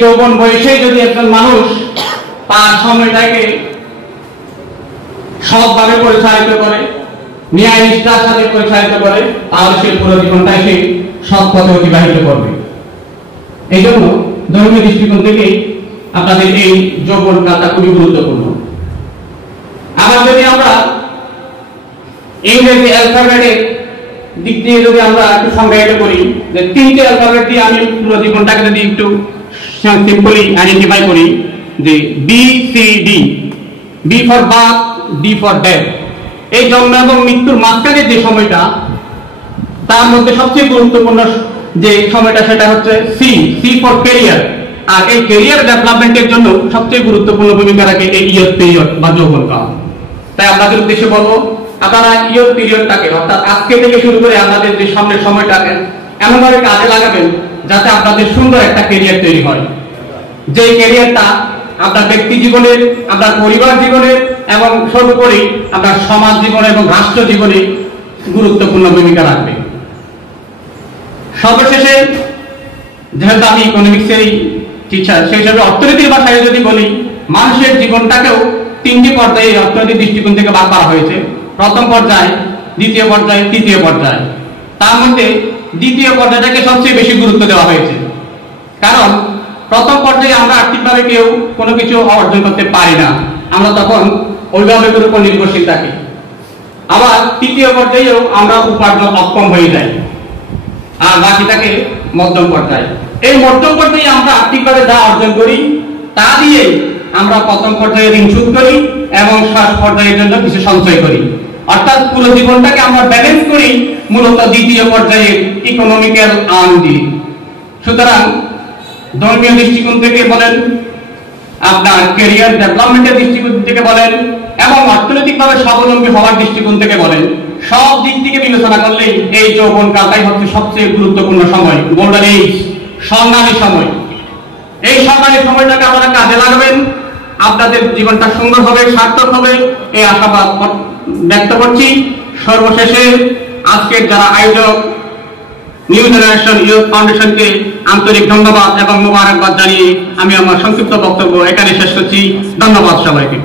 যৌবন বয়সে যদি একজন মানুষ তার সময়টাকে সৎভাবে পরিচালিত করে, ন্যায় নিষ্ঠার সাথে পরিচালিত করে, তাহলে সে পুরো জীবনটাই সে সৎ পথে অতিবাহিত করবে। এই জন্য ধর্মীয় দৃষ্টিকোণ থেকে আপনাদের এই যৌবন কালটা খুবই গুরুত্বপূর্ণ। আবার যদি আমরা ইংরেজি অ্যালফাবেটের দিক দিয়ে যদি আমরা একটু সংজ্ঞায়িত করি, যে তিনটে অ্যালফাবেট দিয়ে আমি পুরো জীবনটাকে যদি একটু সিম্পলি আইডেন্টিফাই করি, যে B C D, B for birth, D for death. এই জন্ম এবং মৃত্যুর মাঝখানে যে সময়টা, তার মধ্যে সবচেয়ে গুরুত্বপূর্ণ যে সময়টা সেটা হচ্ছে সি, সি ফর ক্যারিয়ার। আর এই ক্যারিয়ার ডেভেলপমেন্টের জন্য সবচেয়ে গুরুত্বপূর্ণ ভূমিকা রাখে এই ইয়থ পিরিয়ড বা যৌবনকাল। তাই আপনাদের উদ্দেশ্যে বলবো, আপনারা ইয়থ পিরিয়ডটাকে অর্থাৎ আজকে থেকে শুরু করে আমাদের যে সামনের সময়টাকে এমনভাবে কাজে লাগাবেন যাতে আপনাদের সুন্দর একটা ক্যারিয়ার তৈরি হয়, যে ক্যারিয়ারটা আপনার ব্যক্তি জীবনের, আপনার পরিবার জীবনের এবং সর্বোপরি আপনার সমাজ জীবনে এবং রাষ্ট্র জীবনে গুরুত্বপূর্ণ ভূমিকা রাখবে। সর্বশেষে, যেহেতু আমি ইকোনমিক্সেরই টিচার, সেই হিসাবে অর্থনীতির ভাষায় যদি বলি, মানুষের জীবনটাকেও তিনটি পর্যায়ে অর্থনৈতিক দৃষ্টিকোণ থেকে ভাগ করা হয়েছে। প্রথম পর্যায়, দ্বিতীয় পর্যায়, তৃতীয় পর্যায়। তার মধ্যে দ্বিতীয় পর্যায়টাকে সবচেয়ে বেশি গুরুত্ব দেওয়া হয়েছে, কারণ প্রথম পর্যায়ে আমরা আর্থিকভাবে কেউ কোনো কিছু অর্জন করতে পারি না, আমরা তখন অভিভাবকের উপর নির্ভরশীল থাকি। আবার তৃতীয় পর্যায়েও আমরা উপার্জন অক্ষম হয়ে যাই, আর বাকি থাকে মধ্যম পর্যায়ে। এই মধ্যম পর্যায়ে আমরা আর্থিকভাবে যা অর্জন করি তা দিয়ে আমরা প্রথম পর্যায়ে ঋণ শোধ করি এবং শেষ পর্যায়ের জন্য কিছু সঞ্চয় করি। অর্থাৎ পুরো জীবনটাকে আমরা ব্যালেন্স করি মূলত দ্বিতীয় পর্যায়ের ইকোনমিক্যাল আর্ন দিয়ে। সুতরাং ধর্মীয় দৃষ্টিকোণ থেকে বলেন, আপনার ক্যারিয়ার ডেভেলপমেন্টের দৃষ্টিকোণ থেকে বলেন, এবং অর্থনৈতিকভাবে স্বাবলম্বী হওয়ার দৃষ্টিকোণ থেকে বলেন, সব দিক থেকে বিবেচনা করলে এই যৌবনকালটাই হচ্ছে সবচেয়ে গুরুত্বপূর্ণ সময়, গোল্ডেন এজ, স্বর্ণালী সময়। এই স্বর্ণালী সময়টাকে আপনারা কাজে লাগাবেন, আপনাদের জীবনটা সুন্দর হবে, সার্থক হবে, এই আশাবাদ ব্যক্ত করছি। সর্বশেষে আজকের যারা আয়োজক নিউ জেনারেশন ইউথ ফাউন্ডেশনকে আন্তরিক ধন্যবাদ এবং মোবারকবাদ জানিয়ে আমি আমার সংক্ষিপ্ত বক্তব্য এখানে শেষ করছি। ধন্যবাদ সবাইকে।